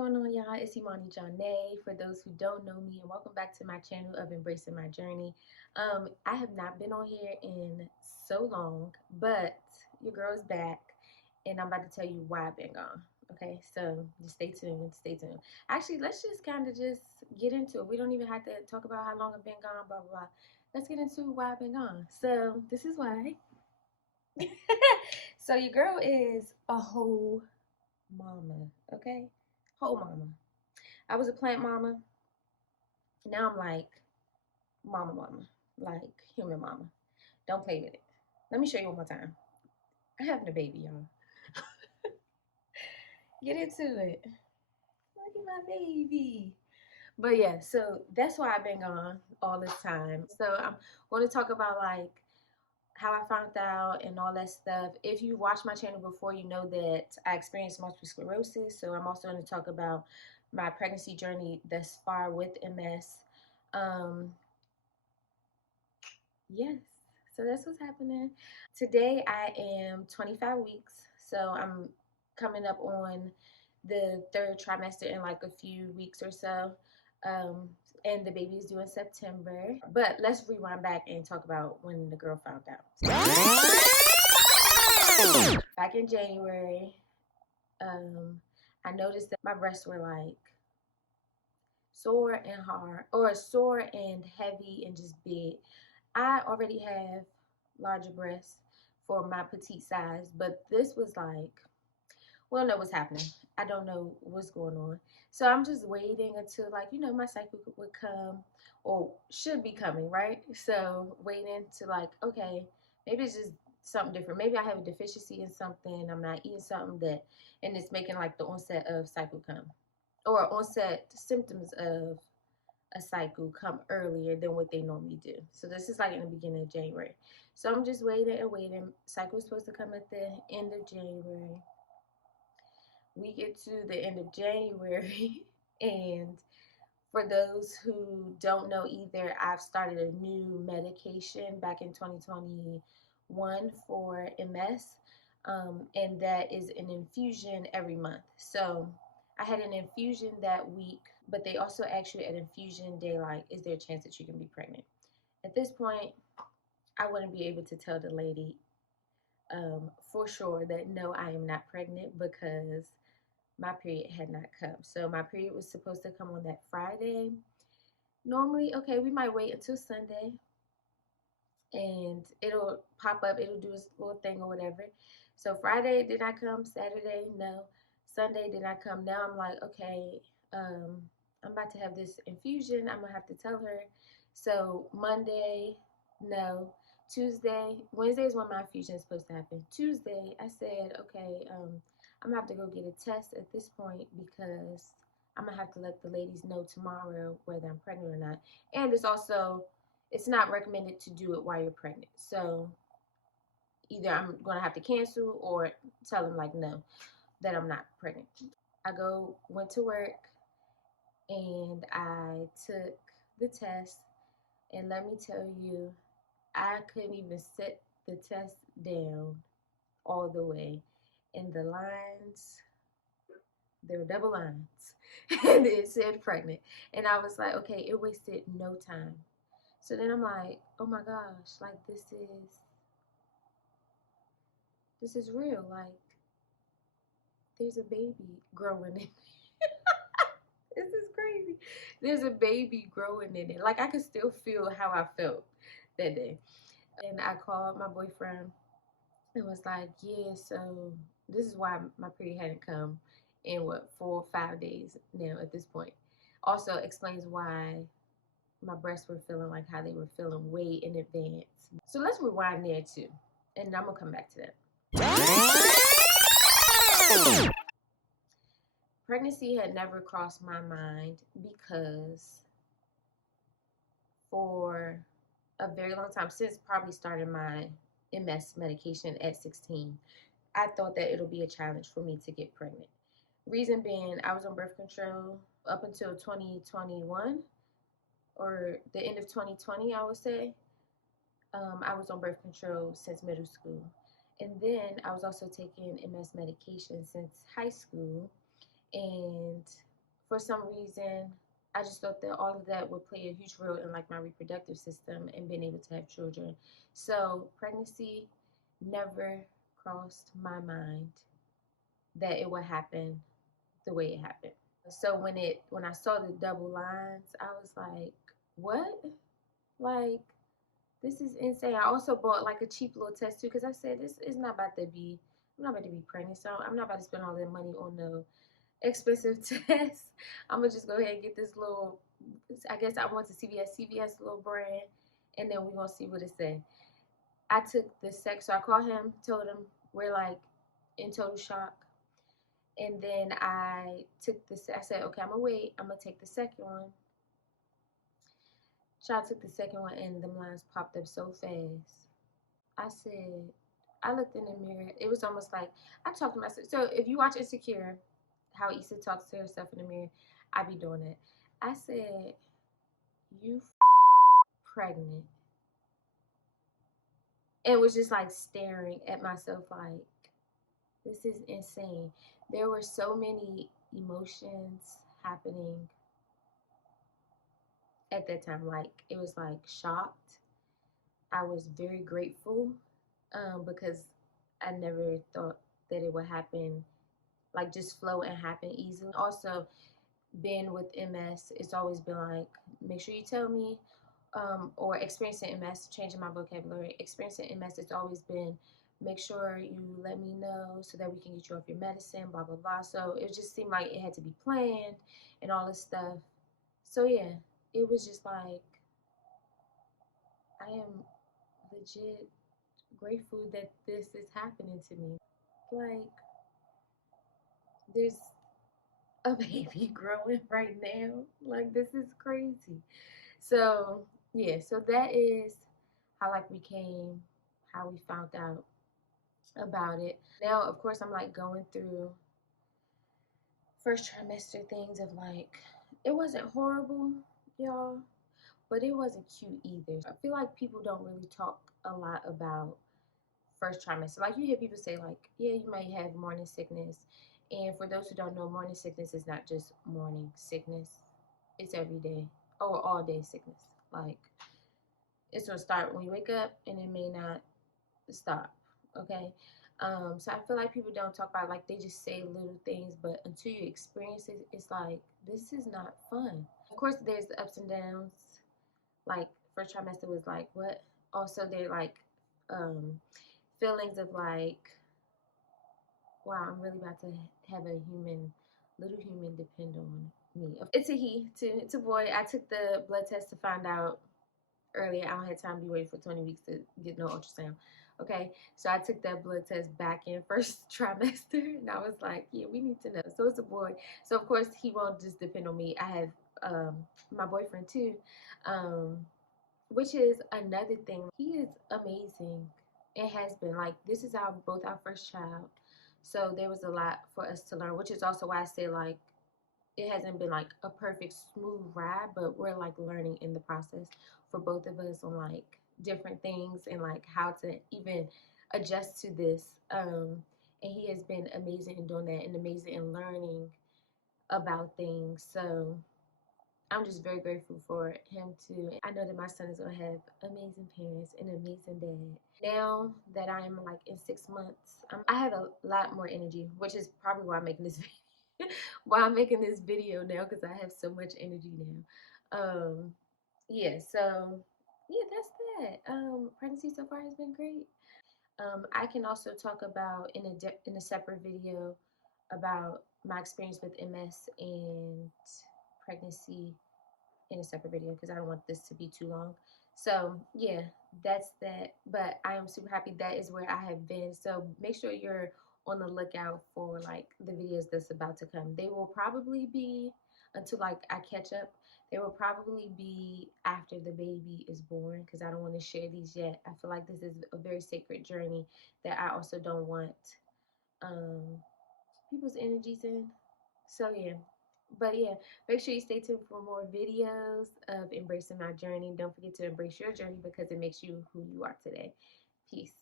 going on, y'all? It's Jone'e. For those who don't know me, and welcome back to my channel of Embracing My Journey. I have not been on here in so long, but your girl's back, and I'm about to tell you why I've been gone. Okay, so just stay tuned. Stay tuned. Actually, let's just kind of just get into it. We don't even have to talk about how long I've been gone. Blah blah blah. Let's get into why I've been gone. So this is why. So your girl is a whole mama. Okay, whole mama. I was a plant mama. Now I'm like mama, like human mama. Don't play with it. Let me show you one more time. I'm having a baby, y'all. Get into it. Look at my baby. But yeah, so that's why I've been gone all this time. So I'm going to talk about like how I found out and all that stuff. If you watched my channel before, you know that I experienced multiple sclerosis. So I'm also going to talk about my pregnancy journey thus far with MS. Yes, so that's what's happening. Today I am 25 weeks, so I'm coming up on the third trimester in like a few weeks or so. Um, and the baby is due in September. But let's rewind back and talk about when the girl found out. Back in January, I noticed that my breasts were like sore and hard, or sore and heavy and just big. I already have larger breasts for my petite size, but this was like, we don't know what's happening. I don't know what's going on. So I'm just waiting until like, my cycle would come or should be coming, right? So waiting to like, okay, maybe it's just something different. Maybe I have a deficiency in something. I'm not eating something that, and it's making like the onset of cycle come or onset symptoms of a cycle come earlier than what they normally do. So this is like in the beginning of January. So I'm just waiting and waiting. Cycle is supposed to come at the end of January. We get to the end of January and for those who don't know either, I've started a new medication back in 2021 for MS, and that is an infusion every month. So I had an infusion that week, but they also asked you at infusion day, like, is there a chance that you can be pregnant? At this point, I wouldn't be able to tell the lady for sure that no, I am not pregnant because my period had not come. So my period was supposed to come on that Friday. Normally, okay, we might wait until Sunday and it'll pop up, it'll do its little thing or whatever. So Friday did not come, Saturday, no. Sunday did not come. Now I'm like, okay, I'm about to have this infusion. I'm gonna have to tell her. So Monday, no. Tuesday, Wednesday is when my infusion is supposed to happen. Tuesday, I said, okay, I'm gonna have to go get a test at this point because I'm gonna have to let the ladies know tomorrow whether I'm pregnant or not. And it's not recommended to do it while you're pregnant. So either I'm gonna have to cancel or tell them like no, that I'm not pregnant. I went to work and I took the test, and let me tell you, I couldn't even set the test down all the way. And the lines, there were double lines, and it said pregnant. And I was like, okay, it wasted no time. So then I'm like, oh my gosh, like this is real. Like there's a baby growing in it. This is crazy. There's a baby growing in it. Like I could still feel how I felt that day. And I called my boyfriend and was like, yeah, so this is why my period hadn't come in 4 or 5 days now at this point. Also explains why my breasts were feeling like how they were feeling way in advance. So let's rewind there too. And I'm gonna come back to that. Pregnancy had never crossed my mind because for a very long time, since probably starting my MS medication at 16, I thought that it'll be a challenge for me to get pregnant. Reason being, I was on birth control up until 2021 or the end of 2020, I would say. I was on birth control since middle school. And then I was also taking MS medication since high school. And for some reason, I just thought that all of that would play a huge role in like my reproductive system and being able to have children. So pregnancy never crossed my mind that it would happen the way it happened. So when I saw the double lines, I was like, what? Like, this is insane. I also bought like a cheap little test too because I said this is not about to be. I'm not about to be pregnant, so I'm not about to spend all that money on the expensive test. I'm gonna just go ahead and get this little. I guess I went to CVS little brand, and then we're gonna see what it said. I took the so I called him, told him we're like in total shock, and then I took this. I said, okay, I'm gonna wait. I'm gonna take the second one. So I took the second one, and the lines popped up so fast. I said, I looked in the mirror. It was almost like I talked to myself. So if you watch Insecure, how Issa talks to herself in the mirror, I be doing it. I said, you pregnant. And was just like staring at myself like, this is insane. There were so many emotions happening at that time. Like, it was like shocked. I was very grateful because I never thought that it would happen, like just flow and happen easily. Also, being with MS, it's always been like, make sure you tell me, or experiencing MS, changing my vocabulary. Experiencing MS, it's always been, make sure you let me know so that we can get you off your medicine, blah, blah, blah. So it just seemed like it had to be planned and all this stuff. So yeah, it was just like, I am legit grateful that this is happening to me. Like, there's a baby growing right now. Like, this is crazy. So yeah, so that is how like we came, how we found out about it. Now, of course, I'm like going through first trimester things of like, it wasn't horrible, y'all, but it wasn't cute either. I feel like people don't really talk a lot about first trimester. Like, you hear people say like, yeah, you might have morning sickness. And for those who don't know, morning sickness is not just morning sickness. It's every day or all day sickness. Like, it's gonna start when you wake up and it may not stop. Okay. So I feel like people don't talk about, like, they just say little things, but until you experience it, it's like, this is not fun. Of course, there's the ups and downs. Like, first trimester was like, what? Also, they're like feelings of like, wow, I'm really about to have a little human depend on me. It's a he, it's a boy. I took the blood test to find out earlier. I don't have time to be waiting for 20 weeks to get no ultrasound. Okay, so I took that blood test back in first trimester, and I was like, yeah, we need to know. So it's a boy. So of course he won't just depend on me. I have my boyfriend too, which is another thing. He is amazing. It has been like, this is our first child, so there was a lot for us to learn, which is also why I say like, it hasn't been like a perfect smooth ride, but we're like learning in the process for both of us on like different things and like how to even adjust to this. And he has been amazing in doing that and amazing in learning about things. So I'm just very grateful for him too. I know that my son is gonna have amazing parents and amazing dad. Now that I'm like in 6 months, I have a lot more energy, which is probably why I'm making this video. Why I'm making this video now, because I have so much energy now. Yeah, so yeah, that's that. Pregnancy so far has been great. I can also talk about in a separate video about my experience with MS and pregnancy in a separate video because I don't want this to be too long. So yeah, that's that. But I am super happy that is where I have been. So make sure you're on the lookout for like the videos that's about to come. They will probably be, until like I catch up, they will probably be after the baby is born because I don't want to share these yet. I feel like this is a very sacred journey that I also don't want um people's energies in. So yeah. But yeah, make sure you stay tuned for more videos of embracing my journey. Don't forget to embrace your journey because it makes you who you are today. Peace.